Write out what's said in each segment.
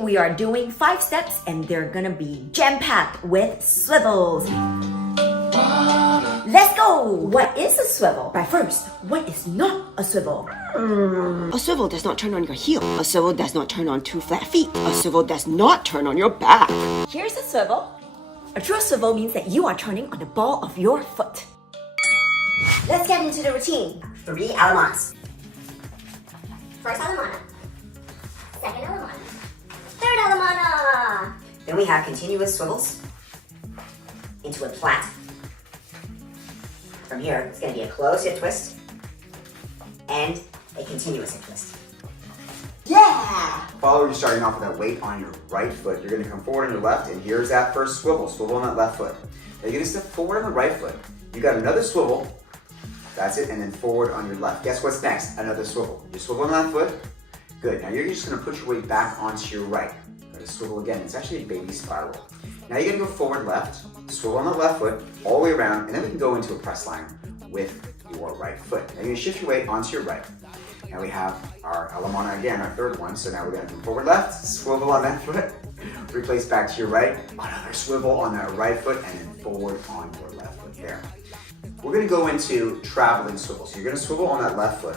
we are doing 5 steps and they're gonna be jam-packed with swivels. Let's go! What is a swivel? But first, what is not a swivel? A swivel does not turn on your heel. A swivel does not turn on 2 flat feet. A swivel does not turn on your back. Here's a swivel. A true swivel means that you are turning on the ball of your foot. Let's get into the routine. 3 Alemanas. First Alemana. Second Alemana. Third Alemana. Then we have continuous swivels into a plat. From here, it's going to be a closed hip twist and a continuous hip twist. Yeah! Follow, you're starting off with that weight on your right foot. You're going to come forward on your left, and here's that first swivel. Swivel on that left foot. Now you're going to step forward on the right foot. You got another swivel. That's it, and then forward on your left. Guess what's next? Another swivel. You swivel on that foot. Good. Now you're just going to put your weight back onto your right. Got to swivel again. It's actually a baby spiral. Now you're going to go forward left, swivel on the left foot, all the way around, and then we can go into a press line with your right foot. Now you're going to shift your weight onto your right. Now we have our Alemana again, our third one. So now we're going to come forward left, swivel on that foot, replace back to your right, another swivel on that right foot, and then forward on your left foot there. We're going to go into traveling swivels. So you're going to swivel on that left foot,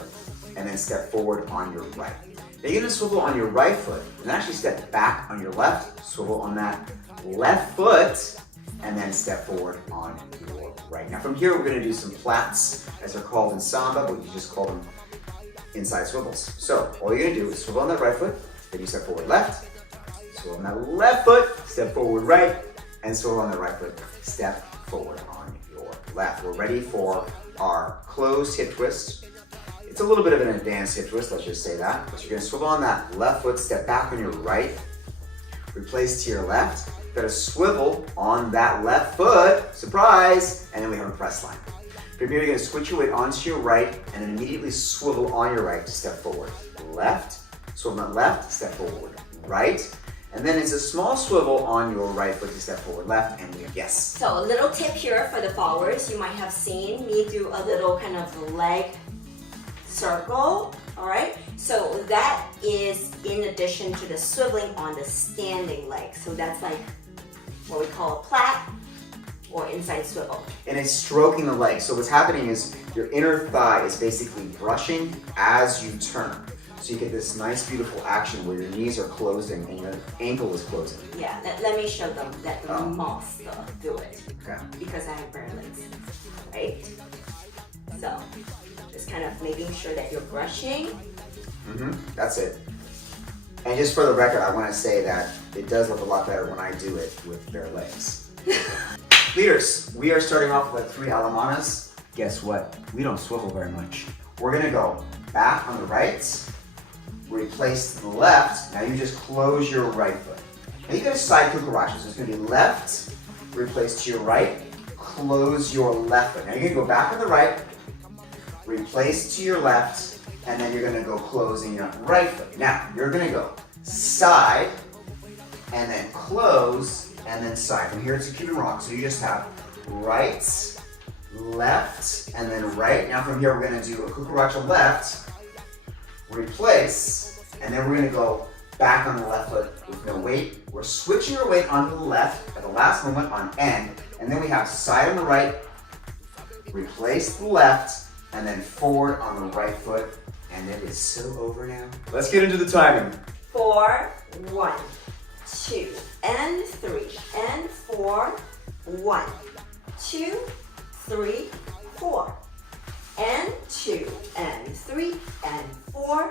and then step forward on your right. Now you're going to swivel on your right foot, and actually step back on your left, swivel on that left foot, and then step forward on your right. Now from here, we're going to do some plats, as they're called in samba, but you just call them inside swivels. So all you're going to do is swivel on that right foot, then you step forward left, swivel on that left foot, step forward right, and swivel on the right foot, step forward on your left. We're ready for our closed hip twist. It's a little bit of an advanced hip twist, let's just say that. But you're going to swivel on that left foot, step back on your right, replace to your left. Got to swivel on that left foot, surprise, and then we have a press line. From here, you're going to switch your weight onto your right, and then immediately swivel on your right to step forward. Left, swivel on left, step forward. Right, and then it's a small swivel on your right foot to step forward. Left, and yes. So a little tip here for the followers. You might have seen me do a little kind of leg circle. All right, so that is in addition to the swiveling on the standing leg. So that's like what we call a plat or inside swivel. And it's stroking the leg. So what's happening is your inner thigh is basically brushing as you turn. So you get this nice, beautiful action where your knees are closing and your ankle is closing. Yeah, let me show them that the must do it. Okay. Because I have bare legs, right? So just kind of making sure that you're brushing. That's it. And just for the record, I want to say that it does look a lot better when I do it with bare legs. Leaders, we are starting off with 3 Alemanas. Guess what? We don't swivel very much. We're going to go back on the right, replace to the left. Now you just close your right foot. Now you got a side cucaracha. So it's going to be left, replace to your right, close your left foot. Now you're going to go back on the right, replace to your left, and then you're going to go closing your right foot. Now you're going to go side, and then close, and then side. From here it's a Cuban rock. So you just have right, left, and then right. Now from here we're going to do a cucaracha left, replace, and then we're going to go back on the left foot with no weight. We're switching our weight onto the left at the last moment on end, and then we have side on the right, replace the left, and then forward on the right foot, and it is so over now. Let's get into the timing. 4, 1, 2, and 3, and 4, 1, 2, 3, 4, and 2, and 3, and 4,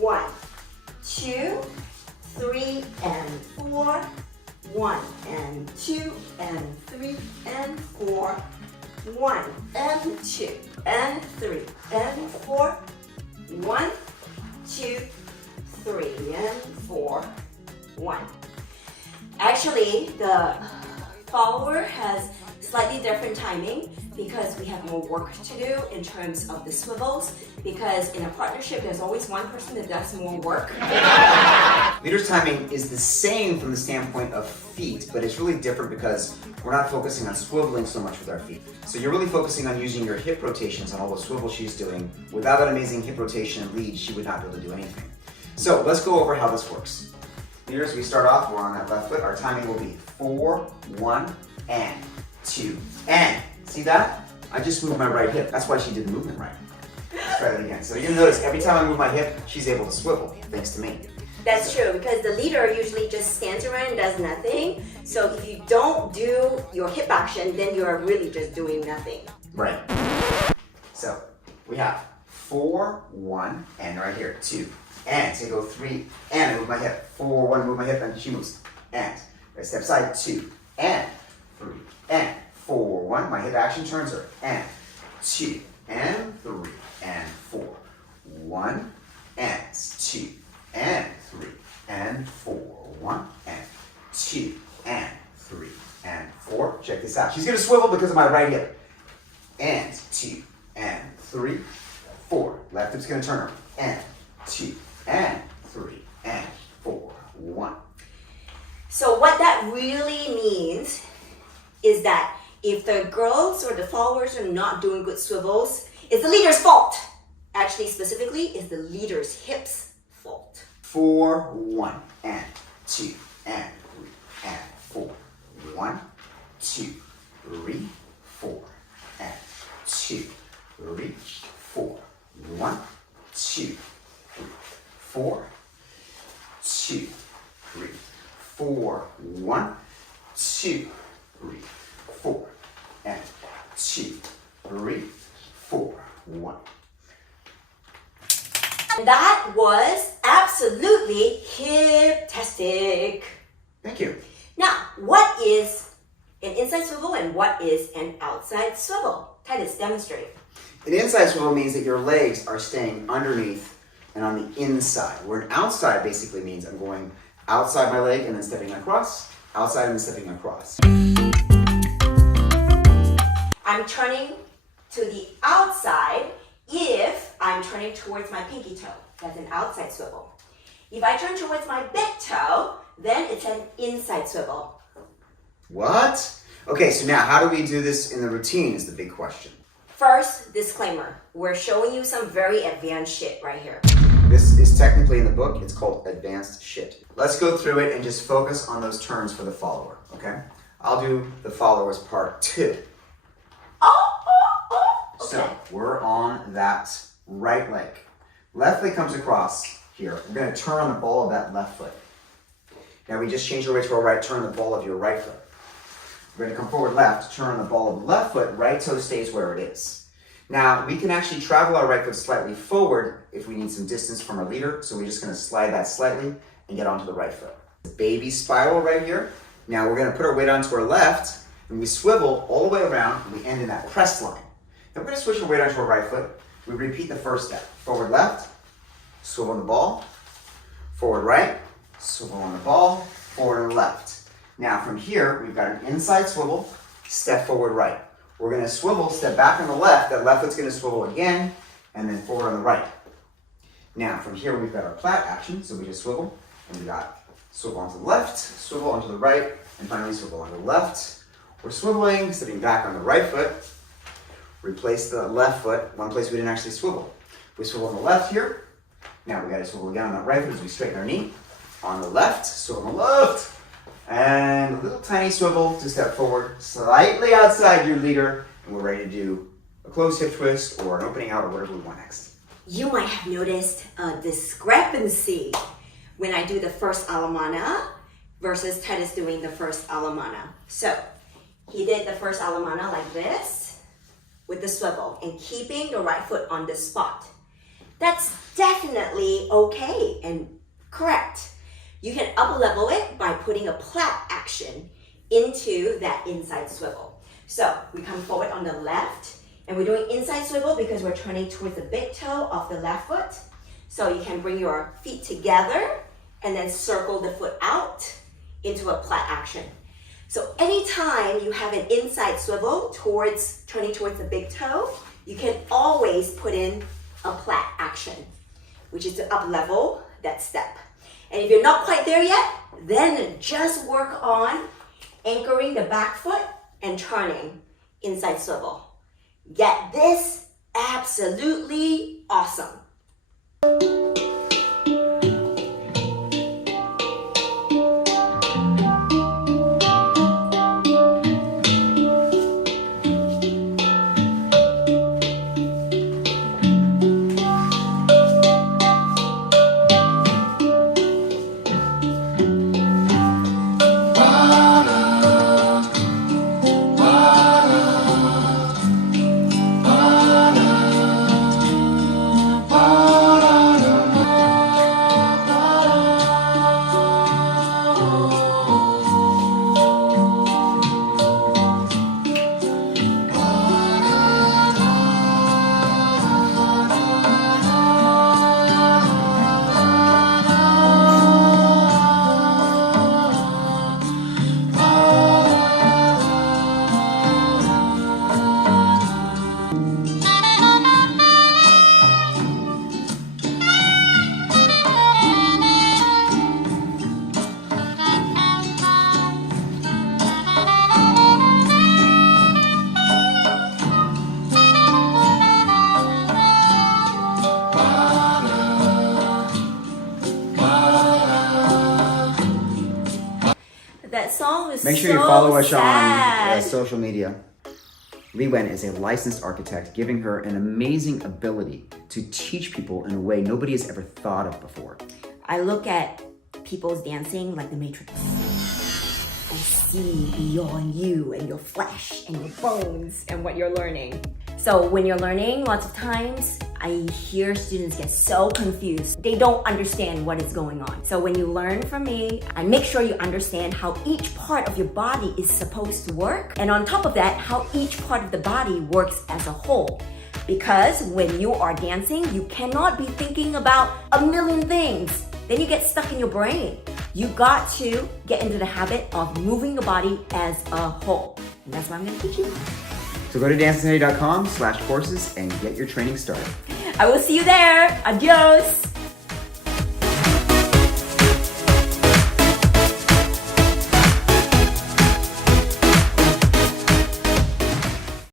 1, 2, 3, and 4, 1, and 2, and 3, and 4, 1, and 2, and 3, and 4, 1, 2, 3, and 4, 1. Actually, the follower has slightly different timing because we have more work to do in terms of the swivels, because in a partnership there's always one person that does more work. Leader's timing is the same from the standpoint of feet, but it's really different because we're not focusing on swiveling so much with our feet. So you're really focusing on using your hip rotations on all the swivel she's doing. Without that amazing hip rotation and lead, she would not be able to do anything. So let's go over how this works. Leaders, we start off, we're on that left foot. Our timing will be 4, 1, and 2, and. See that? I just moved my right hip. That's why she did the movement right. Let's try that again. So you're gonna notice every time I move my hip, she's able to swivel, thanks to me. That's true, because the leader usually just stands around and does nothing. So if you don't do your hip action, then you're really just doing nothing. Right. So we have 4, 1, and right here, 2, and. So you go 3, and I move my hip. 4, 1, move my hip, and she moves. And. Right, step side, 2, and 3, and 4, 1. My hip action turns her. And 2, and 3, and 4. 1, and 2, and 3, and 4. 1, and 2, and 3, and 4. Check this out. She's gonna swivel because of my right hip. And 2, and 3, 4. Left hip's gonna turn her. And 2, and 3, and 4. 1. So what that really means is that if the girls or the followers are not doing good swivels, it's the leader's fault. Actually, specifically, it's the leader's hips fault. 4, 1, and 2, and 3, and 4. 1, 2, 3, 4, and 2, 3, 4. 1, 2, 3, 4, 2, 3, 4. 1, 2, 3, 4, and 2, 3, 4. 1. And that was absolutely hip-tastic. Thank you. Now, what is an inside swivel and what is an outside swivel? Titus, demonstrate. An inside swivel means that your legs are staying underneath and on the inside, where an outside basically means I'm going outside my leg and then stepping across, outside and then stepping across. I'm turning to the outside if I'm turning towards my pinky toe. That's an outside swivel. If I turn towards my big toe, then it's an inside swivel. What? Okay, so now how do we do this in the routine is the big question. First, disclaimer. We're showing you some very advanced shit right here. This is technically in the book, it's called advanced shit. Let's go through it and just focus on those turns for the follower, okay? I'll do the followers part 2. Okay. So we're on that right leg. Left leg comes across here. We're gonna turn on the ball of that left foot. Now we just changed our way to our right, turn the ball of your right foot. We're gonna come forward left, turn on the ball of the left foot, right toe stays where it is. Now we can actually travel our right foot slightly forward if we need some distance from our leader, so we're just gonna slide that slightly and get onto the right foot. The baby spiral right here. Now we're gonna put our weight onto our left, and we swivel all the way around, and we end in that crest line. Then we're gonna switch our weight onto our right foot. We repeat the first step. Forward left, swivel on the ball, forward right, swivel on the ball, forward and left. Now from here, we've got an inside swivel, step forward right. We're gonna swivel, step back on the left, that left foot's gonna swivel again, and then forward on the right. Now from here, we've got our plat action, so we just swivel, and we got swivel onto the left, swivel onto the right, and finally swivel on the left. We're swiveling, stepping back on the right foot, replace the left foot, one place we didn't actually swivel. We swivel on the left here. Now we gotta swivel again on that right foot as we straighten our knee. On the left, swivel on the left, and a little tiny swivel to step forward, slightly outside your leader, and we're ready to do a closed hip twist or an opening out or whatever we want next. You might have noticed a discrepancy when I do the first Alemana versus Titus doing the first Alemana. So he did the first Alemana like this with the swivel and keeping the right foot on the spot. That's definitely okay and correct. You can up level it by putting a plat action into that inside swivel. So we come forward on the left and we're doing inside swivel because we're turning towards the big toe of the left foot. So you can bring your feet together and then circle the foot out into a plat action. So anytime you have an inside swivel turning towards the big toe, you can always put in a plat action, which is to up level that step. And if you're not quite there yet, then just work on anchoring the back foot and turning inside swivel. Get this absolutely awesome. That song was Make sure so you follow us sad. on social media. Li Wen is a licensed architect, giving her an amazing ability to teach people in a way nobody has ever thought of before. I look at people's dancing like the Matrix. I see beyond you and your flesh and your bones and what you're learning. So when you're learning, lots of times I hear students get so confused. They don't understand what is going on. So when you learn from me, I make sure you understand how each part of your body is supposed to work. And on top of that, how each part of the body works as a whole. Because when you are dancing, you cannot be thinking about a million things. Then you get stuck in your brain. You got to get into the habit of moving your body as a whole. And that's what I'm gonna teach you. So go to danceinfinity.com/courses and get your training started. I will see you there. Adios.